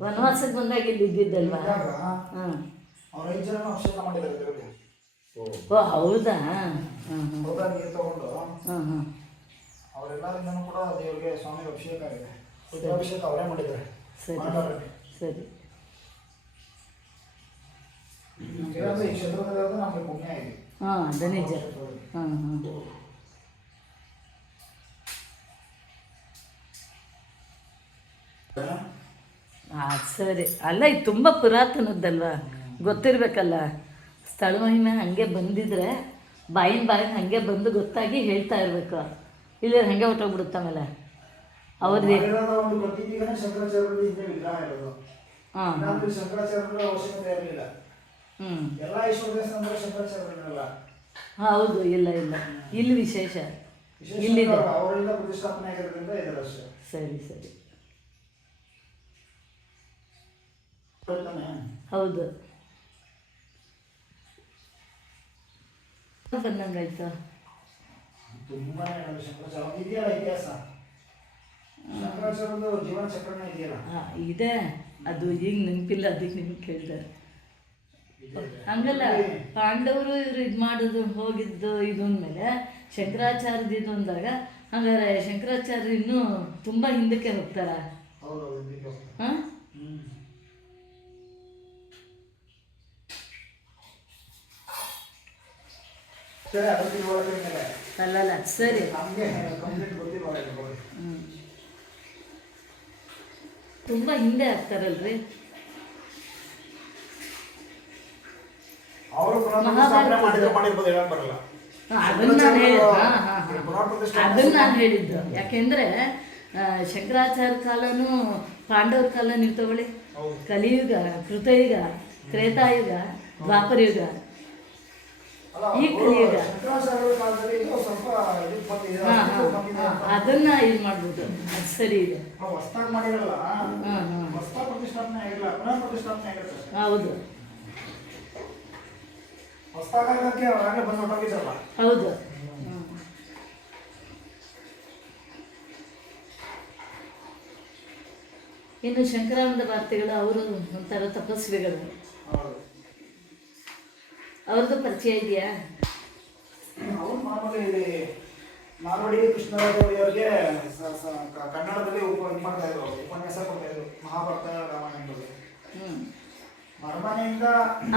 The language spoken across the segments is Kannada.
ವನವಾಸಕ್ಕೆ ಬಂದಾಗ ಇಲ್ಲಿ ಇದ್ದಿದ್ದಲ್ವಾ? ಹಾಂ. ಅವ್ರ 5 ಜನ ಅಭಿಷೇಕ ಮಾಡಿದ್ದಾರೆ ದೇವರಿಗೆ. ಓ ಹೌದಾ? ಹಾಂ ಹಾಂ ನೀರು ತಗೊಂಡು ಹಾಂ ಹಾಂ ಅವರೆಲ್ಲರಿಂದನೂ ಕೂಡ ದೇವರಿಗೆ ಸ್ವಾಮಿ ಅಭಿಷೇಕ ಆಗಿದೆ. ಅಭಿಷೇಕ ಅವರೇ ಮಾಡಿದ್ದಾರೆ. ಸರಿ ಸರಿ. ಈ ಕ್ಷೇತ್ರದಲ್ಲಿ ನಮಗೆ ಪುಣ್ಯ ಇದೆ. ಹಾಂ ಅದು ನಿಜ. ಹಾಂ ಹಾಂ ಸರಿ. ಅಲ್ಲ ಇದು ತುಂಬ ಪುರಾತನದ್ದಲ್ವಾ, ಗೊತ್ತಿರಬೇಕಲ್ಲ. ಸ್ಥಳ ಮಹಿಮೆ ಹಾಗೆ ಬಂದಿದ್ರೆ ಬಾಯಿನ ಹಾಗೆ ಬಂದು ಗೊತ್ತಾಗಿ ಹೇಳ್ತಾ ಇರಬೇಕು. ಇಲ್ಲ ಹಾಗೆ ಹೊಟ್ಟೋಗ್ಬಿಡುತ್ತೆ. ಆಮೇಲೆ ಅವ್ರದ್ದೇ ಹಾಂ ಹೌದು. ಇಲ್ಲ ಇಲ್ಲ ಇಲ್ಲಿ ವಿಶೇಷ ಇಲ್ಲಿದೆ. ಸರಿ ಸರಿ ಹೌದು. ಬಂದಂಗಾಯ್ತು. ತುಂಬಾ ಇದೆಯಲ್ಲ ಇತಿಹಾಸ, ಶಂಕರಾಚಾರ್ಯದು ಜೀವನ ಚಕ್ರನೇ ಇದೆಯಲ್ಲ. ಇದೆ, ಅದು ಈಗ ನೆನಪಿಲ್ಲ, ಅದಕ್ಕೆ ನಿಮ್ಗೆ ಕೇಳಿದೆ. ಹಂಗಲ್ಲ, ಪಾಂಡವರು ಇವರು ಇದು ಮಾಡೋದು ಹೋಗಿದ್ದು ಇದು ಅಂದಮೇಲೆ ಶಂಕರಾಚಾರ್ಯದ ಇದು ಅಂದಾಗ ಹಂಗಾರೆ ಶಂಕರಾಚಾರ್ಯ ಇನ್ನೂ ತುಂಬ ಹಿಂದಕ್ಕೆ ಹೋಗ್ತಾರ. ಹಾಂ ಅಲ್ಲಲ್ಲ ಸರಿ. ತುಂಬ ಹಿಂದೆ ಆಗ್ತಾರಲ್ರಿ ಅದನ್ನ ನಾನು ಹೇಳಿದ್ದು. ಯಾಕೆಂದ್ರೆ ಶಂಕರಾಚಾರ್ಯ ಕಾಲನೂ ಪಾಂಡವ್ರ ಕಾಲ ನೀವು ತಗೊಳ್ಳಿ. ಕಲಿಯುಗ, ಕೃತಯುಗ, ತ್ರೇತಾಯುಗ, ದ್ವಾಪರಯುಗ, ಈ ಕಲಿಯುಗ. ಅದನ್ನ ಇದು ಮಾಡ್ಬೋದು. ಅದು ಸರಿ ಇದೆ. ಹೌದು ಹೌದು. ಇನ್ನು ಶಂಕರಾನಂದ ಭಾರತಿಗಳು ಅವರು ಒಂಥರ ತಪಸ್ವಿಗಳು. ಅವ್ರದ್ದು ಪರಿಚಯ ಇದೆಯಾ? ಅವರು ಮಾಮೂಲಿ ಇಲ್ಲಿ ನಾಲ್ವಡಿ ಕೃಷ್ಣರಾಜ ಅವರಿಗೆ ಕನ್ನಡದಲ್ಲಿ ಮಾಡ್ತಾ ಇದ್ರು, ಉಪನ್ಯಾಸ ಕೊಡ್ತಾ ಇದ್ರು ಮಹಾಭಾರತ ರಾಮಾಯಣದಲ್ಲಿ.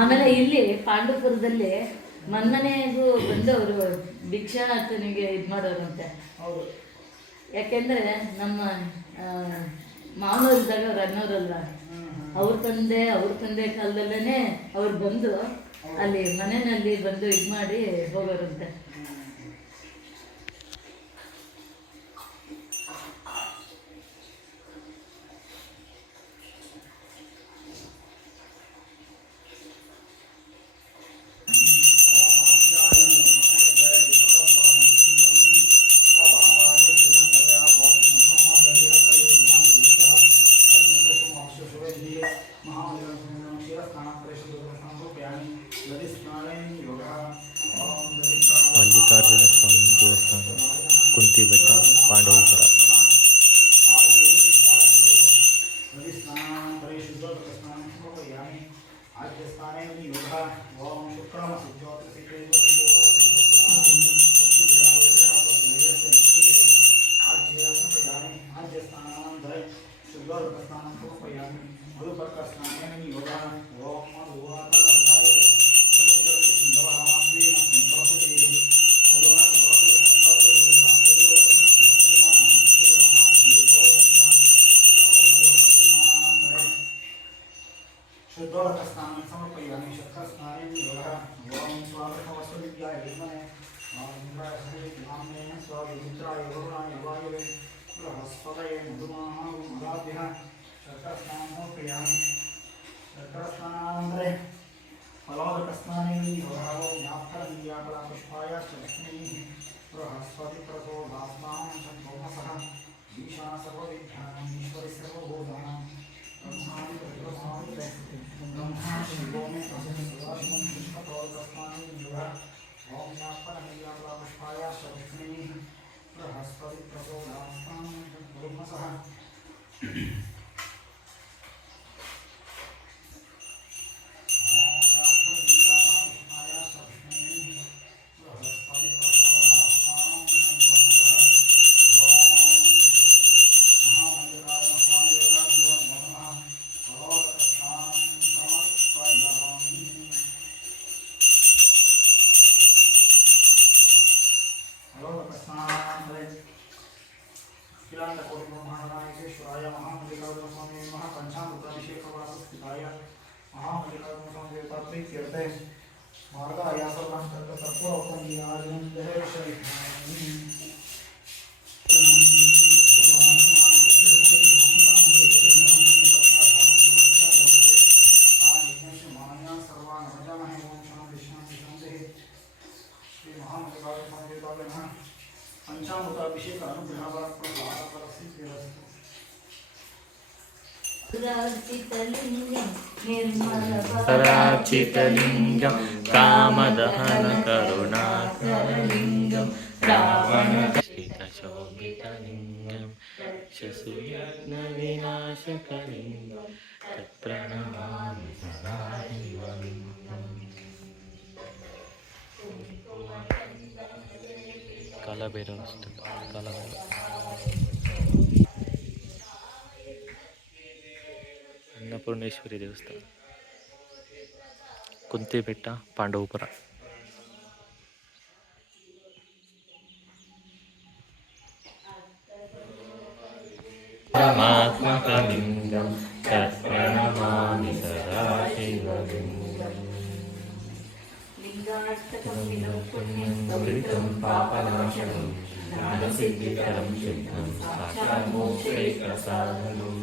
ಆಮೇಲೆ ಇಲ್ಲಿ ಪಾಂಡುಪುರದಲ್ಲಿ ಮನ್ಮನೆಗೂ ಬಂದು ಅವರು ಭಿಕ್ಷಾಟನಿಗೆ ಇದು ಮಾಡೋರಂತೆ. ಹೌದು. ಯಾಕೆಂದ್ರೆ ನಮ್ಮ ಮಾವನವ್ರಿದ್ದಾಗ ಅವ್ರು ಅನ್ನೋರಲ್ಲ, ಅವ್ರ ತಂದೆ ಕಾಲದಲ್ಲೇ ಅವ್ರು ಬಂದು ಅಲ್ಲಿ ಮನೆಯಲ್ಲಿ ಬಂದು ಇದು ಮಾಡಿ ಹೋಗೋರಂತೆ. ಮಲ್ಲಿಕಾರ್ಜುನ ಸ್ವಾಮಿ ದೇವಸ್ಥಾನ, ಕುಂತಿ ಬೆಟ್ಟ, ಪಾಂಡವಪುರ. शुद्धोदकस्नानं समर्पयामि. शतस्नानेन योगः. ओम स्वागतवस्वविद्याय विद्महे नाम्नेन स्वाविमित्राय वरुणाय वायवे बृहस्पतये मधुमाहाभ्यः शतस्नानं समर्पयामि. शतस्नानानन्तरे फलोदकस्नानेन योगः. ओम व्याप्तरञ्जापलापुष्पाय लक्ष्मीः बृहस्पतिप्रसोदास्मान् सद्भवसः ईशा सर्वविद्यानां ईश्वरी सर्वभूतानां ब्रह्मा शिवो में सदाशिवं पुष्पतोदकस्नानेन योगः. ओम व्याप्तरञ्जापलापुष्पाय लक्ष्मीः बृहस्पतिप्रसोदास्मान् सद्भवसः प्रीत्यर्थे मार्गायासरणं तत्र तत्त्वोपनियाजनं जयेश्वरी पंचामृताभिषेक अनुग्रह पराचितलिङ्गं कामदहनकरुणाकरलिङ्गं रावणशीतशोभितलिङ्गं शशिविघ्नविनाशकलिङ्गं तत्प्रणमामि कालभैरव ಅನ್ನಪೂರ್ಣೇಶ್ವರಿ ದೇವಸ್ಥಾನ, ಕುಂತಿಬೆಟ್ಟ, ಪಾಂಡವಪುರ. ಪರಮಾತ್ಮಕಲಿಂಗಂ ತತ್ಪ್ರಣಮಾಮಿ ಸದಾ ಶಿವಲಿಂಗಂ ಪುಣ್ಯಂ ಪಾಪನಾಶನಂ ಜ್ಞಾನಸಿದ್ಧಿಕರಂ ಸಿದ್ಧಂ ಸಾಕ್ಷಾತ್ ಮೋಕ್ಷೈಕಸಾಧನಂ.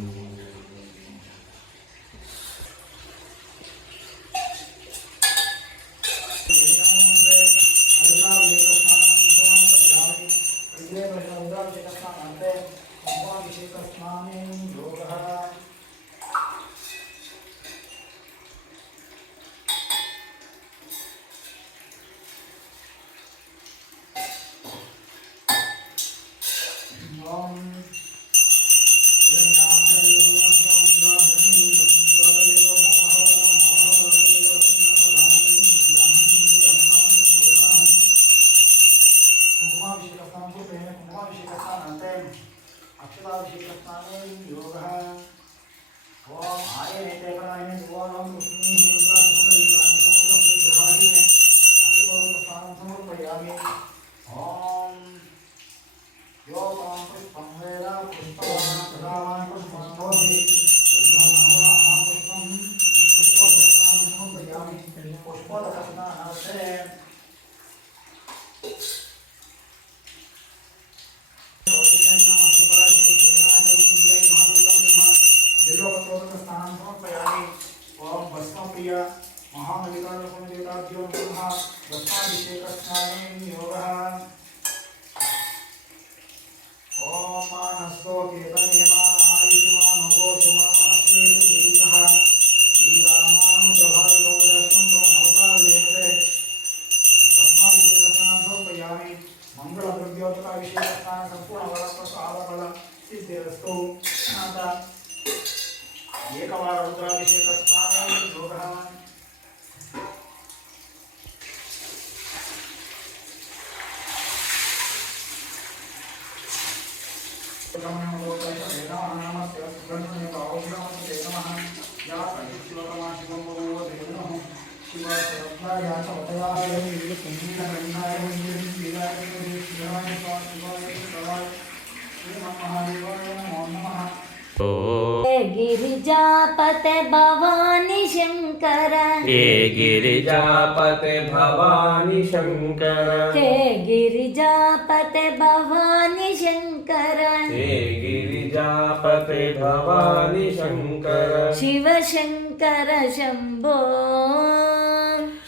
गिरिजापते भवानी शंकर, हे गिरिजापते भवानी शंकर, हे गिरिजापते भवानी शंकर, हे गिरिजापते भवानी शंकर, शिव शंकर शंभो,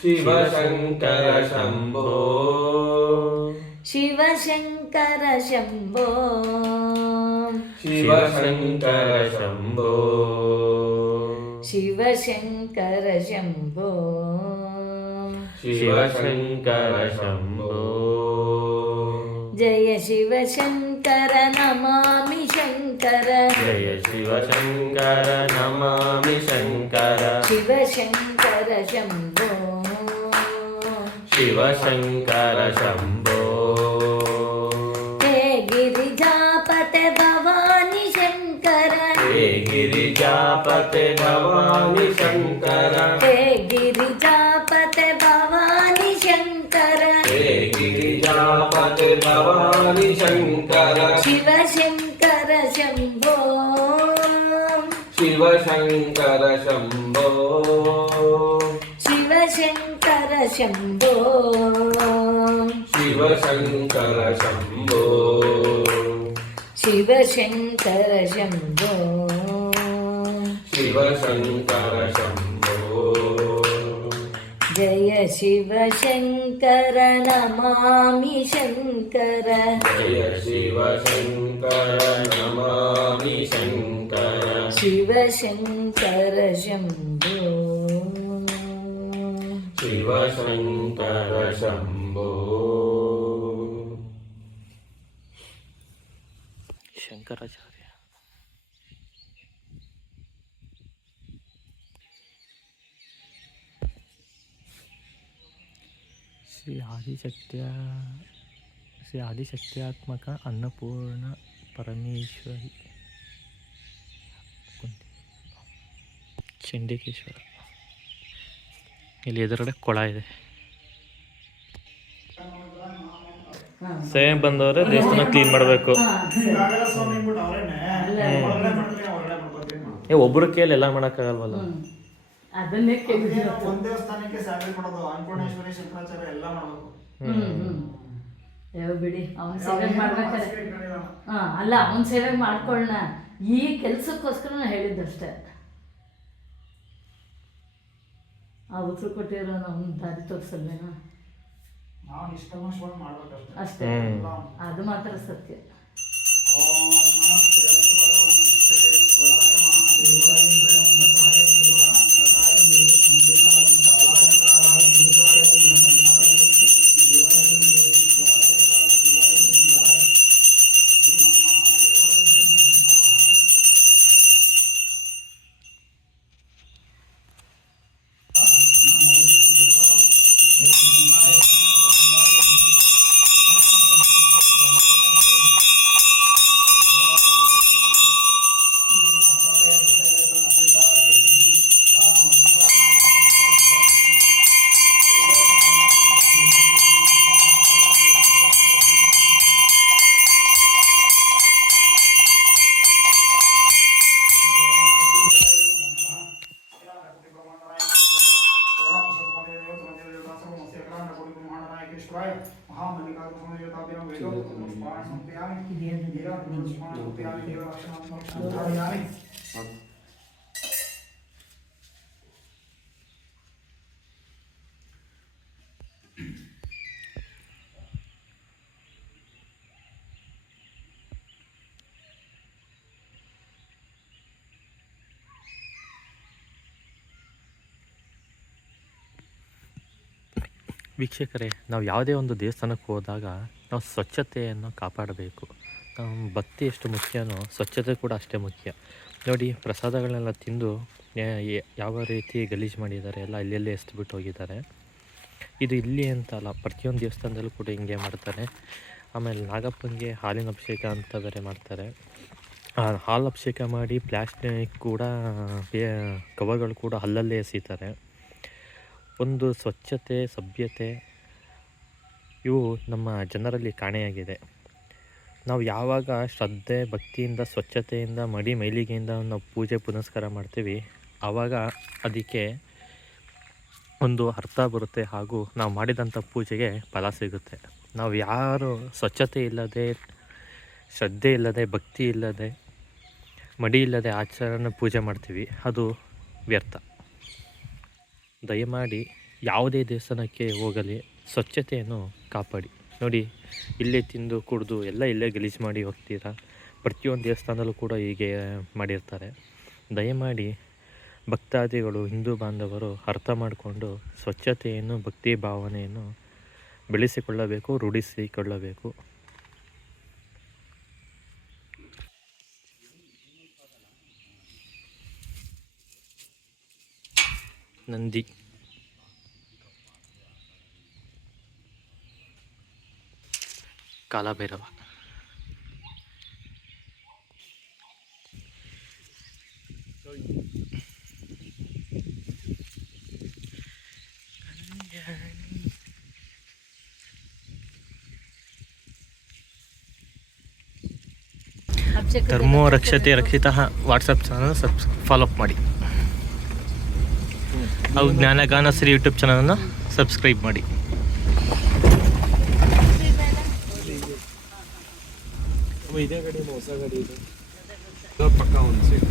शिव शंकर शंभो, शिव शंकर शंभो, शिव शंकर शंभो, शिव शंकर शंभो, शिव शंकर शंभो. जय शिव शंकर नमामि शंकर, जय शिव शंकर नमामि शंकर, शिव शंकर शंभो, शिव शंकर शंभो. हे गिरिजापते भवानी शंकर, हे गिरिजापते भवानी शंकर, हे गिरिजापते भवानी शंकर, हे गिरिजापते भवानी शंकर, शिव शंकर शंभो, शिव शंकर शंभो. ಶಂಭೋ ಶಿವಶಂಕರ ಶಂಭೋ ಶಿವಶಂಕರ ಶಂಭೋ ಶಿವಶಂಕರ ಶಂಭೋ ಜಯ ಶಿವಶಂಕರ ನಮಾಮಿ ಶಂಕರ ಜಯ ಶಿವಶಂಕರ ನಮಾಮಿ ಶಂಕರ ಶಿವಶಂಕರ ಶಂಭೋ ಶಿವಶಂಕರ ಶಂಭೋ ಶಂಕರಾಚಾರ್ಯ ಶ್ರೀ ಆದಿಶಕ್ತಿಯಾತ್ಮಕ ಅನ್ನಪೂರ್ಣ ಪರಮೇಶ್ವರಿ ಚಂಡಿಕೇಶ್ವರ. ಇಲ್ಲಿ ಎದುರುಗಡೆ ಕೊಳ ಇದೆ. ಸೇಮ್ ಬಂದವರೆ ದೇವಸ್ಥಾನ ಕ್ಲೀನ್ ಮಾಡಬೇಕು. ಸ್ವಾಮಿ ಅಂದ್ಬಿಟ್ಟು ಅವ್ರೇನೆ ಒಳಗಡೆ ಮಾಡ್ತೀವಿ. ಒಬ್ಬರು ಕೇಳಿ ಎಲ್ಲ ಮಾಡೋಕ್ಕಾಗಲ್ವಲ್ಲ. ಅದನ್ನೇ ಕೇಳಿದ್ರು. ಒಂದ್ ದೇವಸ್ಥಾನಕ್ಕೆ ಸ್ಯಾಲರಿ ಕೊಡೋದು, ಅನ್ನಪೂರ್ಣೇಶ್ವರಿ ಶಂಕರಾಚಾರ್ಯ ಎಲ್ಲ ಮಾಡ್ಬೇಕು. ಯಾವ ಬಿಡಿ ಅವನ ಸೇವೆ ಮಾಡ್ಬೇಕಾದ್ರೆ ಅಲ್ಲ ಅವನ ಸೇವೆ ಮಾಡ್ಕೊಳ್ಳೋಣ, ಈ ಕೆಲ್ಸಕ್ಕೋಸ್ಕರ ನಾನು ಹೇಳಿದ್ದಷ್ಟೇ. ಆ ಉತ್ತರ ಕೊಟ್ಟಿರೋ ಅವ್ನ ದಾರಿ ತೋರಿಸಲ್ವೇನೋ ನಾವು ನಿಷ್ಕಲ್ಮಶವಾಗಿ ಮಾಡ್ಬೇಕಷ್ಟೇ ಅಷ್ಟೇ. ಅದು ಮಾತ್ರ ಸತ್ಯ. ಓಂ ನಮಸ್ತೆ ಭಗವಂತೆ ಸ್ವರಾಯ ಮಹಾದೇವಾಯ ಸ್ವಯಂ ಭದ್ರಾಯ ಶಿವಾಯ ಭದ್ರಾಯ ದೇವಾಯ ಕಾಲಾಯ ಕಾಲಾಯ ದುರ್ಗಾಯ ಕನ್ಯಾಯ ದೇವಾಯ ಶಿವಾಯ ಶಿವಾಯ ಶಿವಾಯ ಶ್ರೀ ಮಹಾದೇವಾಯ ನಮಃ. ವೀಕ್ಷಕರೇ, ನಾವು ಯಾವುದೇ ಒಂದು ದೇವಸ್ಥಾನಕ್ಕೆ ಹೋದಾಗ ನಾವು ಸ್ವಚ್ಛತೆಯನ್ನು ಕಾಪಾಡಬೇಕು. ಭಕ್ತಿ ಎಷ್ಟು ಮುಖ್ಯನೋ ಸ್ವಚ್ಛತೆ ಕೂಡ ಅಷ್ಟೇ ಮುಖ್ಯ. ನೋಡಿ, ಪ್ರಸಾದಗಳನ್ನೆಲ್ಲ ತಿಂದು ಯಾವ ರೀತಿ ಗಲೀಜು ಮಾಡಿದ್ದಾರೆ, ಎಲ್ಲ ಅಲ್ಲೆಲ್ಲೇ ಎಸ್ದುಬಿಟ್ಟು ಹೋಗಿದ್ದಾರೆ. ಇದು ಇಲ್ಲಿ ಅಂತ ಅಲ್ಲ, ಪ್ರತಿಯೊಂದು ದೇವಸ್ಥಾನದಲ್ಲೂ ಕೂಡ ಹಿಂಗೆ ಮಾಡ್ತಾರೆ. ಆಮೇಲೆ ನಾಗಪ್ಪನಿಗೆ ಹಾಲಿನ ಅಭಿಷೇಕ ಅಂತ ಬೇರೆ ಮಾಡ್ತಾರೆ. ಹಾಲು ಅಭಿಷೇಕ ಮಾಡಿ ಪ್ಲಾಸ್ಟಿಕ್ ಕೂಡ ಕವರ್ಗಳು ಕೂಡ ಅಲ್ಲಲ್ಲೇ ಎಸೀತಾರೆ. ಒಂದು ಸ್ವಚ್ಛತೆ, ಸಭ್ಯತೆ ಇವು ನಮ್ಮ ಜನರಲ್ಲಿ ಕಾಣೆಯಾಗಿದೆ. ನಾವು ಯಾವಾಗ ಶ್ರದ್ಧೆ, ಭಕ್ತಿಯಿಂದ, ಸ್ವಚ್ಛತೆಯಿಂದ, ಮೈಲಿಗೆಯಿಂದ ನಾವು ಪೂಜೆ ಪುನಸ್ಕಾರ ಮಾಡ್ತೀವಿ, ಆವಾಗ ಅದಕ್ಕೆ ಒಂದು ಅರ್ಥ ಬರುತ್ತೆ ಹಾಗೂ ನಾವು ಮಾಡಿದಂಥ ಪೂಜೆಗೆ ಫಲ ಸಿಗುತ್ತೆ. ನಾವು ಯಾರು ಸ್ವಚ್ಛತೆ ಇಲ್ಲದೆ, ಶ್ರದ್ಧೆ ಇಲ್ಲದೆ, ಭಕ್ತಿ ಇಲ್ಲದೆ, ಮಡಿ ಇಲ್ಲದೆ ಆಚರಣೆ ಪೂಜೆ ಮಾಡ್ತೀವಿ, ಅದು ವ್ಯರ್ಥ. ದಯಮಾಡಿ ಯಾವುದೇ ದೇವಸ್ಥಾನಕ್ಕೆ ಹೋಗಲಿ ಸ್ವಚ್ಛತೆಯನ್ನು ಕಾಪಾಡಿ. ನೋಡಿ, ಇಲ್ಲೇ ತಿಂದು ಕುಡಿದು ಎಲ್ಲ ಇಲ್ಲೇ ಗಲೀಜು ಮಾಡಿ ಹೋಗ್ತೀರಾ. ಪ್ರತಿಯೊಂದು ದೇವಸ್ಥಾನದಲ್ಲೂ ಕೂಡ ಹೀಗೆ ಮಾಡಿರ್ತಾರೆ. ದಯಮಾಡಿ ಭಕ್ತಾದಿಗಳು, ಹಿಂದೂ ಬಾಂಧವರು ಅರ್ಥ ಮಾಡಿಕೊಂಡು ಸ್ವಚ್ಛತೆಯನ್ನು, ಭಕ್ತಿ ಭಾವನೆಯನ್ನು ಬೆಳೆಸಿಕೊಳ್ಳಬೇಕು, ರೂಢಿಸಿಕೊಳ್ಳಬೇಕು. ನಂದಿ ಕಾಲಭೈರವ. ಧರ್ಮೋ ರಕ್ಷತೆ ರಕ್ಷಿತಃ ವಾಟ್ಸಪ್ ಚಾನಲ್ ಫಾಲೋ ಅಪ್ ಮಾಡಿ. ಹಾಗೂ ಜ್ಞಾನಗಾನಶ್ರೀ ಯೂಟ್ಯೂಬ್ ಚಾನಲನ್ನು ಸಬ್ಸ್ಕ್ರೈಬ್ ಮಾಡಿ. ಇದೇ ಗಾಡಿ ಹೊಸ ಗಾಡಿ ಇದು ಪಕ್ಕ ಒಂದು ಸೈಡ್